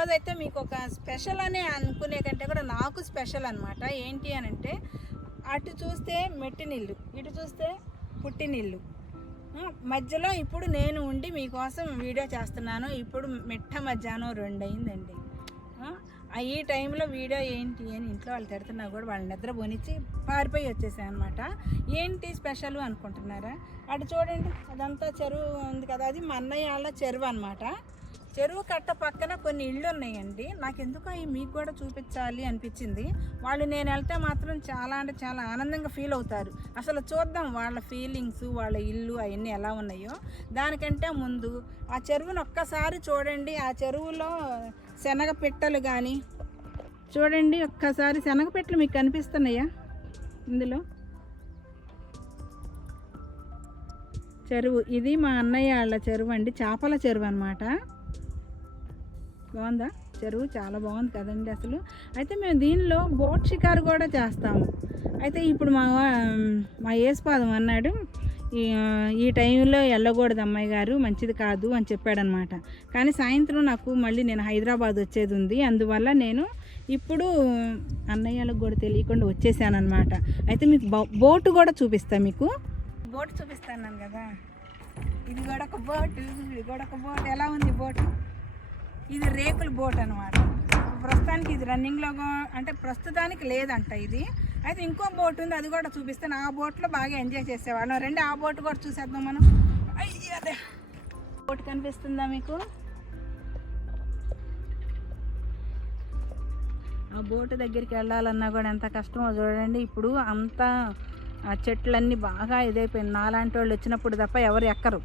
ఈరోజైతే మీకు ఒక స్పెషల్ అని అనుకునే కంటే కూడా నాకు స్పెషల్ అనమాట. ఏంటి అని అంటే, అటు చూస్తే మెట్టినిల్లు, ఇటు చూస్తే పుట్టినిల్లు, మధ్యలో ఇప్పుడు నేను ఉండి మీకోసం వీడియో చేస్తున్నాను. ఇప్పుడు మిట్ట మధ్యాహ్నం 2 అయిందండి. ఈ టైంలో వీడియో ఏంటి అని ఇంట్లో వాళ్ళు తిడుతున్నా కూడా వాళ్ళ నిద్ర పోనిచ్చి పారిపోయి వచ్చేసాను అనమాట. ఏంటి స్పెషల్ అనుకుంటున్నారా? అటు చూడండి, అదంతా చెరువు ఉంది కదా, అది మా అన్నయ్య వాళ్ళ చెరువు అనమాట. చెరువు కట్ట పక్కన కొన్ని ఇళ్ళు ఉన్నాయండి. నాకు ఎందుకో అవి మీకు కూడా చూపించాలి అనిపించింది. వాళ్ళు నేను వెళ్తే మాత్రం చాలా అంటే చాలా ఆనందంగా ఫీల్ అవుతారు. అసలు చూద్దాం వాళ్ళ ఫీలింగ్స్, వాళ్ళ ఇల్లు అవన్నీ ఎలా ఉన్నాయో. దానికంటే ముందు ఆ చెరువును ఒక్కసారి చూడండి. ఆ చెరువులో శనగ పిట్టలు కానీ చూడండి, ఒక్కసారి శనగ పిట్టలు మీకు కనిపిస్తున్నాయా? ఇందులో చెరువు ఇది మా అన్నయ్య వాళ్ళ చెరువు అండి, చేపల చెరువు అనమాట. బాగుందా చెరువు? చాలా బాగుంది కదండి అసలు. అయితే మేము దీనిలో బోట్ షికారు కూడా చేస్తాము. అయితే ఇప్పుడు మా యేసుపాదం అన్నాడు, ఈ టైంలో వెళ్ళకూడదు అమ్మాయి గారు, మంచిది కాదు అని చెప్పాడనమాట. కానీ సాయంత్రం నాకు మళ్ళీ నేను హైదరాబాద్ వచ్చేది ఉంది, అందువల్ల నేను ఇప్పుడు అన్నయ్యలకు కూడా తెలియకుండా వచ్చేసానమాట. అయితే మీకు బోటు కూడా చూపిస్తాను, మీకు బోట్ చూపిస్తాను కదా. ఇది కూడా ఒక బోటు, ఇది కూడా ఒక బోట్. ఎలా ఉంది బోటు? ఇది రేకుల బోట్ అనమాట. ప్రస్తుతానికి ఇది రన్నింగ్లో అంటే ప్రస్తుతానికి లేదంట ఇది. అయితే ఇంకో బోట్ ఉంది, అది కూడా చూపిస్తాను. ఆ బోట్లో బాగా ఎంజాయ్ చేసేవాళ్ళం. రండి ఆ బోట్ కూడా చూసేద్దాం మనం. అదే బోట్ కనిపిస్తుందా మీకు? ఆ బోటు దగ్గరికి వెళ్ళాలన్నా కూడా ఎంత కష్టమో చూడండి. ఇప్పుడు అంతా ఆ చెట్లన్నీ బాగా ఇదైపోయింది. నాలాంటి వాళ్ళు వచ్చినప్పుడు తప్ప ఎవరు ఎక్కరు.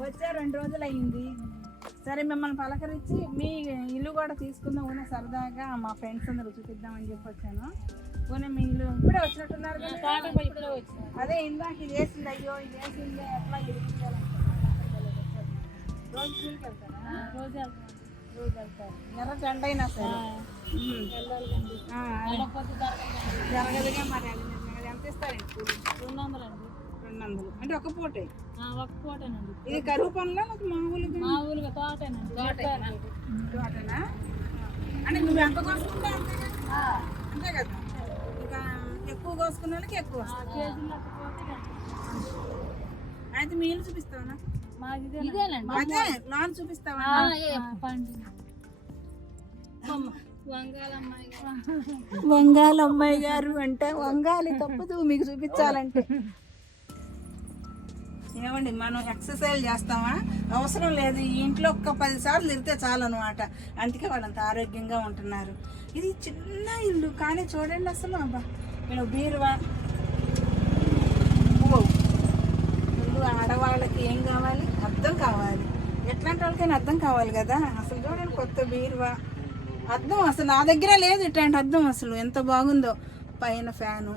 వచ్చా 2 రోజులు అయింది. సరే మిమ్మల్ని పలకరించి మీ ఇల్లు కూడా తీసుకుందాం ఊనే, సరదాగా మా ఫ్రెండ్స్ అందరూ చూపిద్దామని చెప్పి వచ్చాను. ఊనే మీ ఇల్లు ఇప్పుడే వచ్చినట్టున్నారు కదా. అదే ఇందాక ఇది వేసింది, అయ్యో ఇది వేసింది ఎట్లా రోజు స్కూల్కి వెళ్తారా? రోజు వెళ్తారు. ఎర్ర జెండ అయినా సరే జరగదుగా. మరి ఎంత ఇస్తారండి స్కూల్? 200 అండి. 200 అంటే ఒక పూటే? ఒక పూటేనండి. ఇది కరువు పనులా మామూలుగా తోటేనండి. తోటనా? అంటే నువ్వు ఎంత కోసుకుంటే అంతే కదా. ఇంకా ఎక్కువ కోసుకున్న వాళ్ళకి ఎక్కువ. అయితే మీ ఇల్లు చూపిస్తావా? అదే లాన్ చూపిస్తావా? వంగాలమ్మాయి గారు అంటే వంగాలి తప్పదు మీకు చూపించాలంటే. ఏమండి మనం ఎక్సర్సైజ్ చేస్తామా? అవసరం లేదు. ఈ ఇంట్లో ఒక్క 10 సార్లు తిరిగితే చాలు అనమాట. అందుకే వాళ్ళంత ఆరోగ్యంగా ఉంటున్నారు. ఇది చిన్న ఇల్లు కానీ చూడండి అసలు. అబ్బా నేను బీరువా. ఇల్లు ఆడవాళ్ళకి ఏం కావాలి? అద్దం కావాలి. ఎట్లాంటి వాళ్ళకైనా అద్దం కావాలి కదా. అసలు చూడండి కొత్త బీరువా, అద్దం. అసలు నా దగ్గర లేదు ఇట్లాంటి అద్దం. అసలు ఎంత బాగుందో. పైన ఫ్యాను,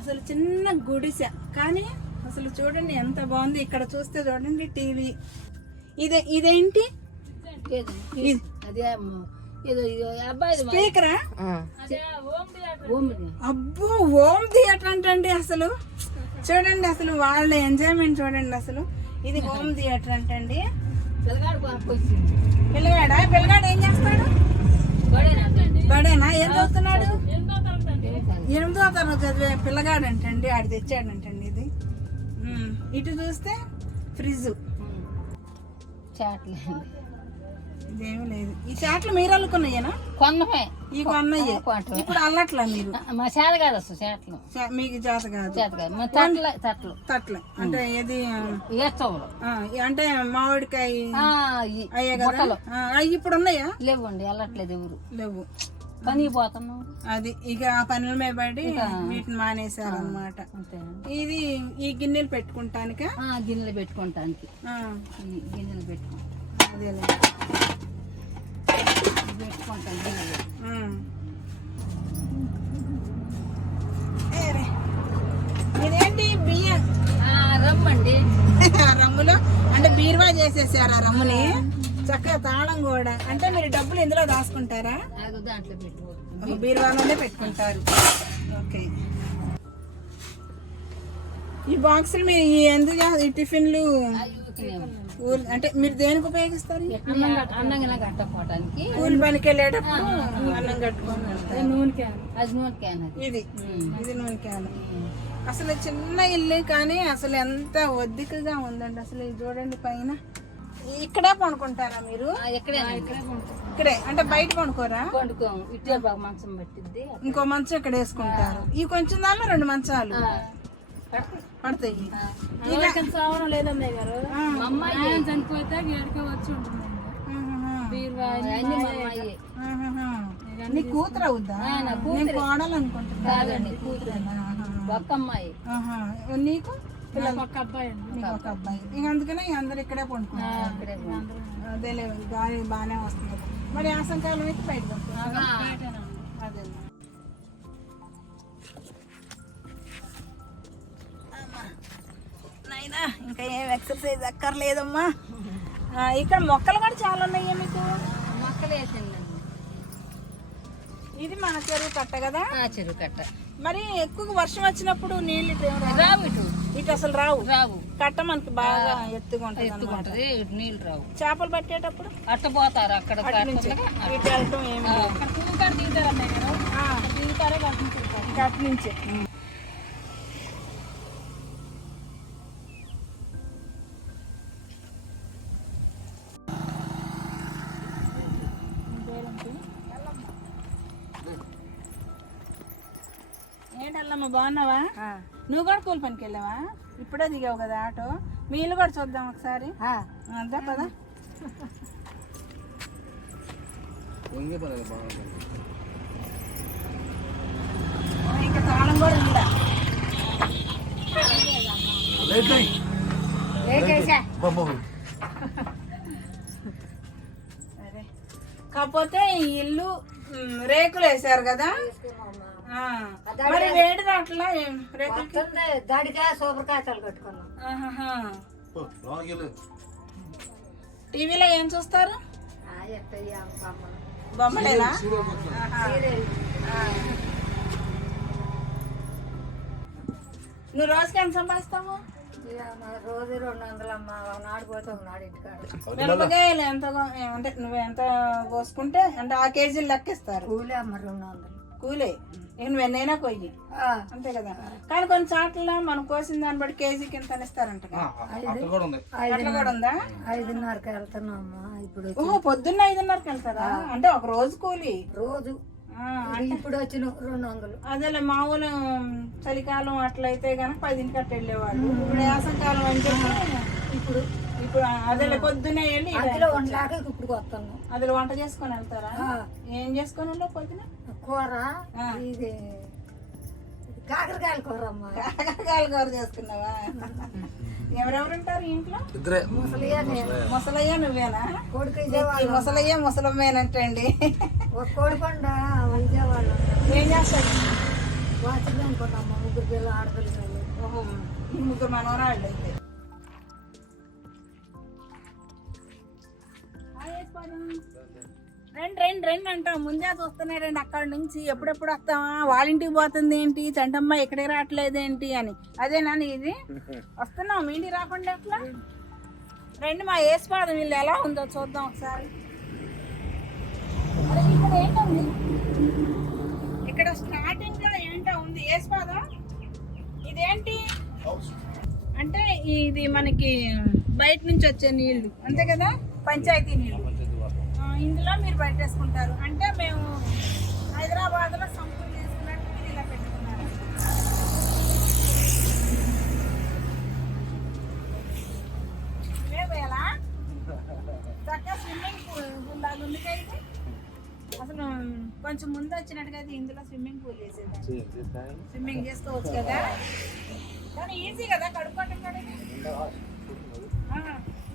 అసలు చిన్న గుడిసె కానీ అసలు చూడండి ఎంత బాగుంది. ఇక్కడ చూస్తే చూడండి టీవీ. ఇదేంటి? స్పీకరా? అబ్బో హోమ్ థియేటర్ అంటండి. అసలు చూడండి, అసలు వాళ్ళ ఎంజాయ్మెంట్ చూడండి. అసలు ఇది హోమ్ థియేటర్ అంటండి. పిల్లగాడు ఏం చేస్తాడు? బడేనా? ఏం చదువుతున్నాడు? 8వ తరగతి చదివే పిల్లగాడు అంటండి. ఆడు తెచ్చాడంటండి ఇది. ఇటు చూస్తే ఫ్రిడ్జ్. ఇదేమీ లేదు. ఈ చాట్లు మీరు అల్లుకున్నాయేనా? కొన్నమే. ఈ కొన్నయ్యే ఇప్పుడు అల్లట్లా మీరు? మా చేత కాదు అసలు. చేతలు మీకు చేత కాదు. తట్ల అంటే ఏది? అంటే మామిడికాయ అయ్యే కదా. అవి ఇప్పుడు ఉన్నాయా? లేవు అండి, అల్లట్లేదు ఎవరు. లేవు, పని పోతున్నాం. అది ఇక ఆ పనుల మీద పడి వీటిని మానేశారు అనమాట. ఇది ఈ గిన్నెలు పెట్టుకుంటానిక? గిన్నెలు పెట్టుకుంటానికి. గిన్నెలు పెట్టుకుంటాం. అదే పెట్టుకుంటాం గిన్నెలు. రగ్గులో అంటే బీరువా చేసేసారు ఆ రమ్ముని చక్కగా తాళం కూడా. అంటే మీరు డబ్బులు ఇందులో దాచుకుంటారా? బీరువాలోనే పెట్టుకుంటారు. ఓకే. ఈ బాక్సులు మీరు ఎందుకు ఈ టిఫిన్లు అంటే మీరు దేనికి ఉపయోగిస్తారు? కూలి పనికి వెళ్ళేటప్పుడు అన్నం కట్టుకొని ఇది నూనె క్యాన్. అసలు చిన్న ఇల్లు కానీ అసలు ఎంత ఒద్దికగా ఉందండి. అసలు ఇది చూడండి పైన. ఇక్కడే పండుకుంటారా మీరు? ఇక్కడే అంటే బయట పండుకోరా? మంచం పట్టింది, ఇంకో మంచం ఇక్కడ వేసుకుంటారు. ఈ కొంచెం దానిలో 2 మంచాలు పడతాయి. లేదన్నయ్య గారు, అమ్మాయి చనిపోతే ఏడుకే వచ్చి ఉంటుంది. నీ కూతురు అవుద్దా? కోడలు అనుకుంటున్నాను. ఒక్క అమ్మాయి. నీకు ఒక అబ్బాయి. ఒక అబ్బాయి. ఇంక అందుకనే అందరు ఇక్కడే పండుకుంటారు. అదేలే, గాలి బాగానే వస్తుంది. మరి ఆసంకాలం అయితే బయట అదే. నైనా ఇంకా ఏం ఎక్సర్సైజ్ అక్కర్లేదమ్మా. ఇక్కడ మొక్కలు కూడా చాలా ఉన్నాయా మీకు? మొక్కలు వేసిందండి. ఇది మన చెరువు కట్ట కదా? చెరువు కట్ట. మరి ఎక్కువ వర్షం వచ్చినప్పుడు నీళ్ళు రావు, ఇటు అసలు రావు. కట్ట మనకి బాగా ఎత్తుగా ఉంటది, నీళ్ళు రావు. చేపలు పట్టేటప్పుడు అట్ట పోతారు అక్కడ ఇటు వెళ్ళటం ఏమి దిగుతారే కట్ట నుంచే. ఏంటల్లమ్మ బాగున్నావా? నువ్వు కూడా కూలి పనికి వెళ్ళావా? ఇప్పుడే దిగావు కదా ఆటో. మీ ఇల్లు కూడా చూద్దాం ఒకసారి. అంతా కదా. ఇంకా తాళం కూడా ఉందా? సరే. కాకపోతే ఈ ఇల్లు రేకులు వేసారు కదా, మరి వేడి రాట్లా దాడిగా సూపర్కాయలు కట్టుకున్నాం. టీవీలో ఏం చూస్తారు? బొమ్మలేనా? నువ్వు రోజుకి ఎంత సంపాదిస్తావు? రోజు 200 అమ్మా. ఒకనాడు పోతే ఒకనాడు ఇంటికాడ. మిరపకాయలు ఎంత అంటే నువ్వు ఎంత కోసుకుంటే అంటే ఆ కేజీలు లెక్కిస్తారు. కూలే అమ్మ 200. కూలే. నువ్వు ఎన్నైనా కొయ్యి, అంతే కదా. కానీ కొన్ని చాట్ల మనం కోసిన దాన్ని బట్టి కేజీకి ఎంత ఇస్తారంట. అట్లా కూడా ఉందా? 5:30కి వెళ్తున్నాం అమ్మా ఇప్పుడు. ఓహో, పొద్దున్న 5:30కి వెళ్తారా? అంటే ఒక రోజు కూలి రోజు. ఇప్పుడు వచ్చిన 200. అదేలే, మామూలు చలికాలం అట్లయితే కనుక 10ంటికి అట్లా వెళ్ళేవాళ్ళు. ఇప్పుడు వేసంకాలం అని చెప్పి ఇప్పుడు అదేలే పొద్దున్నే వెళ్ళి అందులో వంటలాగా ఇప్పుడు వస్తున్నాం. అందులో వంట చేసుకొని వెళ్తారా? ఏం చేసుకొని వెళ్ళావు పొద్దున? కూర ఇది కాకరకాయల కూర అమ్మా. కాకరకాయల కూర చేసుకున్నావా? ఎవరెవరు ఉంటారు ఇంట్లో? ముసలయ్య నువ్వేనా? ముసలయ్య ముసలమ్మేనంటండి. కోడికొండ విజయవాడ. ఏం చేస్తాడు? వాచ్మెన్ అనుకున్నామ్మా. 3 పిల్లలు, ఆడపిల్లలు. ఓహో, 3 మనవరాళ్ళు అయితే. రండి అంటాం. ముందే చూస్తూనే రండి. అక్కడ నుంచి ఎప్పుడెప్పుడు వస్తావా, వాళ్ళింటికి పోతుంది ఏంటి, చంటమ్మ ఇక్కడికి రావట్లేదు ఏంటి అని. అదేనా ఇది? వస్తున్నావు, మీ ఇంటికి రాకుండా ఎట్లా? రండి, మా ఏసుపాదం వీళ్ళు ఎలా ఉందో చూద్దాం ఒకసారి. ఇక్కడ ఏంటండి, ఇక్కడ స్టార్టింగ్ లో ఏంటో ఉంది ఏసుపాదం. ఇదేంటి అంటే ఇది మనకి బయట నుంచి వచ్చే నీళ్లు అంతే కదా, పంచాయతీ నీళ్లు. ఇందులో మీరు పట్టేసుకుంటారు. అంటే మేము హైదరాబాద్లో సంపూర్ణ చేసుకున్నట్టు మీరు ఇలా పెట్టుకున్నారు. ఎలా చక్కగా స్విమ్మింగ్ పూల్ లాగా ఉంది కదా. అసలు కొంచెం ముందు వచ్చినట్టుగా అయితే ఇందులో స్విమ్మింగ్ పూల్ వేసేది, స్విమ్మింగ్ చేసుకోవచ్చు కదా. కానీ ఈజీ కదా కడుక్కోవటం కూడా.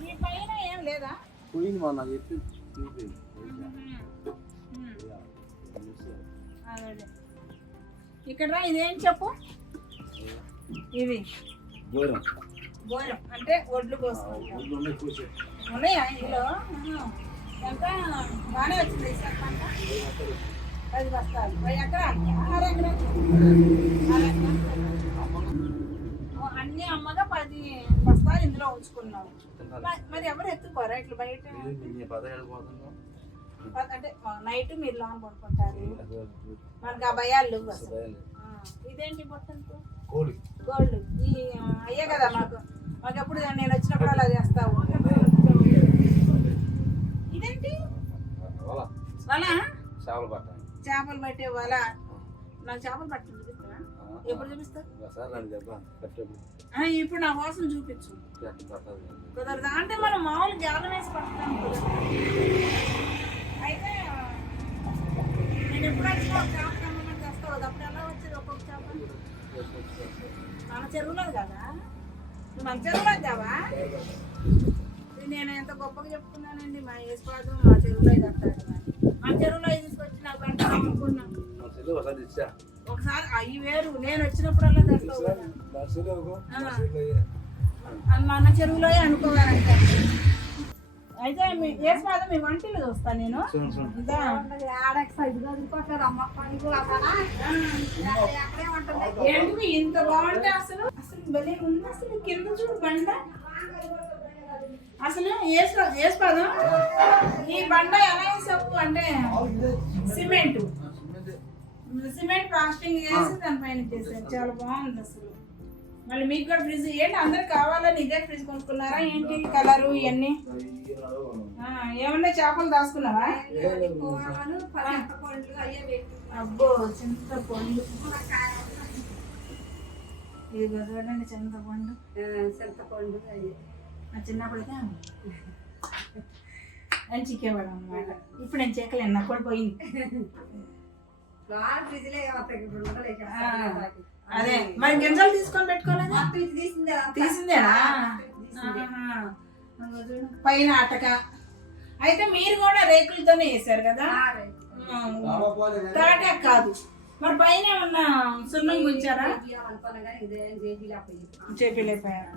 మీ పైన ఏం లేదా? ఇక్కడ ఇదేం చెప్పు, ఇది గోరం అంటే ఒడ్లు పోసుకుంటాం. ఉన్నాయా ఇందులో? ఎంత బాగానే వచ్చింది ఈసారి పంట. 10 బస్తాలు. 10 ఎకరాలు, 6 ఎకరాలు, 6 ఎకరాలు. అన్ని అమ్మగా 10 బస్తాలు ఇందులో ఉంచుకున్నావు. మరి ఎవరు ఎత్తుకోరా ఇట్లా బయట? అంటే నైట్ మీరు లోన్ కొనుక్కుంటారు, మనకు ఆ భయాలు లేవు అసలు. ఇదేంటి మొత్తం గోల్డ్ ఈ అయ్యే కదా మాకు ఎప్పుడు నేను వచ్చినప్పుడు అలా చేస్తావు. ఇదేంటి వల? చేపలు పట్టే వల. నాకు చేపలు పట్టు చూపిస్తా. ఎప్పుడు చూపిస్తా? ఇప్పుడు నా కోసం చూపించు. కుదరదా? అంటే మనం మామూలు జాలం వేసి పడతాం కదా. అయితే నేను ఎప్పుడు వచ్చినా ఒక చేప కమ్మని చేస్తావు. అప్పుడు ఎలా వచ్చేది ఒక్కొక్క చేప? మన చెరువులో కదా? మన చెరువులో వచ్చావా? నేను ఎంత గొప్పగా చెప్పుకున్నానండి. మా యేసుపాదం మా చెరువులో కట్టాడు. మా చెరువులో తీసుకొచ్చి నాకు పెడతాను అనుకున్నాను. ఒకసారి అవి వేరు, నేను వచ్చినప్పుడల్లా తెస్తావు కదా. మన చెరువులో అనుకోవాలంటే. అయితే యేసుపాదం మీ వంటలు చూస్తాను నేను. ఏంటి ఇంత బాగుంటే అసలు భలే ఉంది. అసలు కింద చూడు బండ. అసలు యేసుపాదం ఈ బండ ఎలా వేసావు అంటే సిమెంట్ ప్లాస్టింగ్ చేసి దానిపైన చేశారు. చాలా బాగుంది అసలు. మళ్ళీ మీకు కూడా ఫ్రిడ్జ్ ఏంటి అందరికి కావాలని ఇదే ఫ్రిడ్జ్ కొనుక్కున్నారా ఏంటి? కలరు ఇవన్నీ ఏమన్నా చేపలు దాచుకున్నావా? అబ్బో చింతపండు. ఇది చూడండి చింతపండు. చిన్నప్పుడైతే అని చిక్కేవాడు అనమాట. ఇప్పుడు నేను చెక్కలేను, నాకు కూడా పోయింది. అదే మరి గింజలు తీసుకొని పెట్టుకోలేదా? తీసిందేనా? పైన అటక. అయితే మీరు కూడా రేకులతోనే వేసారు కదా? తాటాక కాదు. మరి పైన ఏమన్నా సున్నం గుంచారా? చెప్పలేకపోయారు.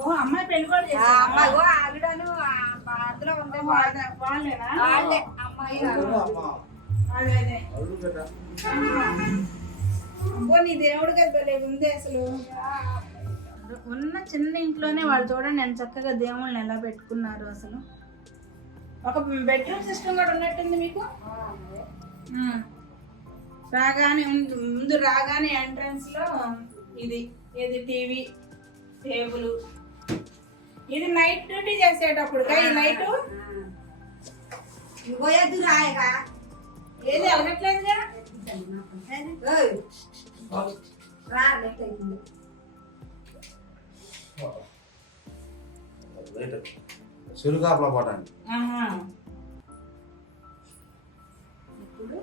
ఓ అమ్మాయి పెళ్లి కూడా చేశారు. అదే అదే అబ్బో నీ దేవుడు కదా ఉంది అసలు. ఉన్న చిన్న ఇంట్లోనే వాళ్ళు చూడండి ఎంత చక్కగా దేవుళ్ళని ఎలా పెట్టుకున్నారు అసలు. ఒక బెడ్రూమ్ సిస్టమ్ కూడా ఉన్నట్టుంది మీకు. రాగానే ముందు రాగానే ఎంట్రన్స్ లో ఇది టీవీ టేబుల్. ఇది నైట్ డ్యూటీ చేసేటప్పుడు ఈ లైట్ ఏది అలగట్లేదుగా.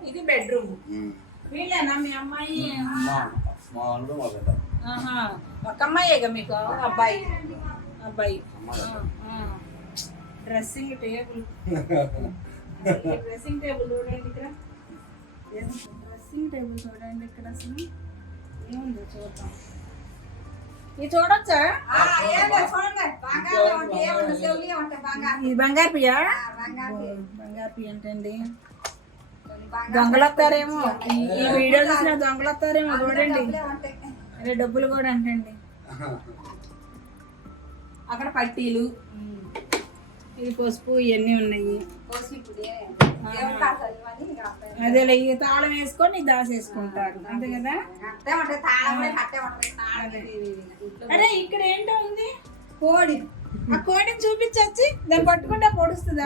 ఇది బెడ్రూమ్. వీళ్ళేనా మీ అమ్మాయి? ఒక అమ్మాయిగా మీకు? అబ్బాయి డ్రెస్సింగ్ టేబుల్ చూడండి ఇక్కడ. డ్రెస్సింగ్ టేబుల్ చూడండి ఇక్కడ. అసలు ఏముందో చూద్దాం. ఇది చూడొచ్చా? ఇది బంగారు పియా? బంగారు పియ అంటండి. దొంగలు వస్తారేమో ఈ వీడియో చూసిన. దొంగలు వస్తారేమో చూడండి. అదే డబ్బులు కూడా అంటండి. అక్కడ పట్టీలు, ఇది పసుపు ఇవన్నీ ఉన్నాయి. అదే ఈ తాళం వేసుకొని దాసేసుకుంటారు అంతే కదా? అరే ఇక్కడ ఏంటో ఉంది కోడి. ఆ కోడిని చూపించొచ్చి దాన్ని పట్టుకుంటే పొడుస్తుందా?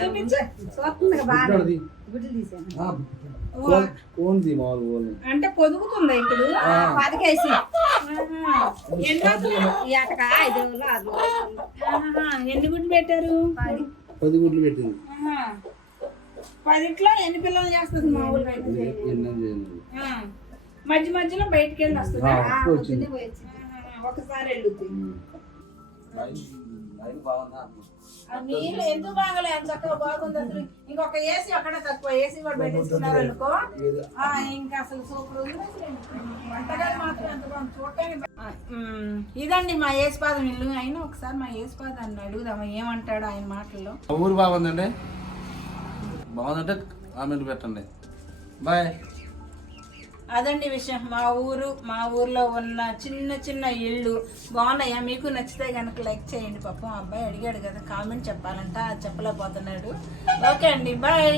చూపించు. అంటే పొదుగుతుందా ఇప్పుడు? ఎన్ని గుడ్లు పెట్టారు? 10 గుడ్లు పెట్టింది. 10 ఎన్ని పిల్లలు చేస్తుంది మామూలుగా? మధ్య మధ్యలో బయటికి వెళ్ళి వస్తుందా? ఒకసారి వెళ్ళుద్ది. ఆ నీళ్ళు ఎందుకు బాగలే అంత చక్కగా బాగుంది అసలు. ఇంకొక ఏసీ అక్కడ తక్కువ, ఏసీ కూడా పెట్టించుకున్నారు అనుకో ఇంకా అసలు సూపర్ ఉంది. వంటగది మాత్రం ఎంత బాగుంది చూడటానికి. ఇదండి మా యేసుపాదం ఇల్లు. అయినా ఒకసారి మా యేసుపాదాన్ని అడుగుదామా ఏమంటాడు ఆయన మాటల్లో. ఊరు బాగుందండి, బాగుందంటే కామెంట్ పెట్టండి. బాయ్. అదండి విషయం. మా ఊర్లో ఉన్న చిన్న చిన్న ఇళ్ళు బాగున్నాయా? మీకు నచ్చితే కనుక లైక్ చేయండి. పాపం అబ్బాయి అడిగాడు కదా కామెంట్ చెప్పాలంట, అది చెప్పలేకపోతున్నాడు. ఓకే అండి, బాయ్.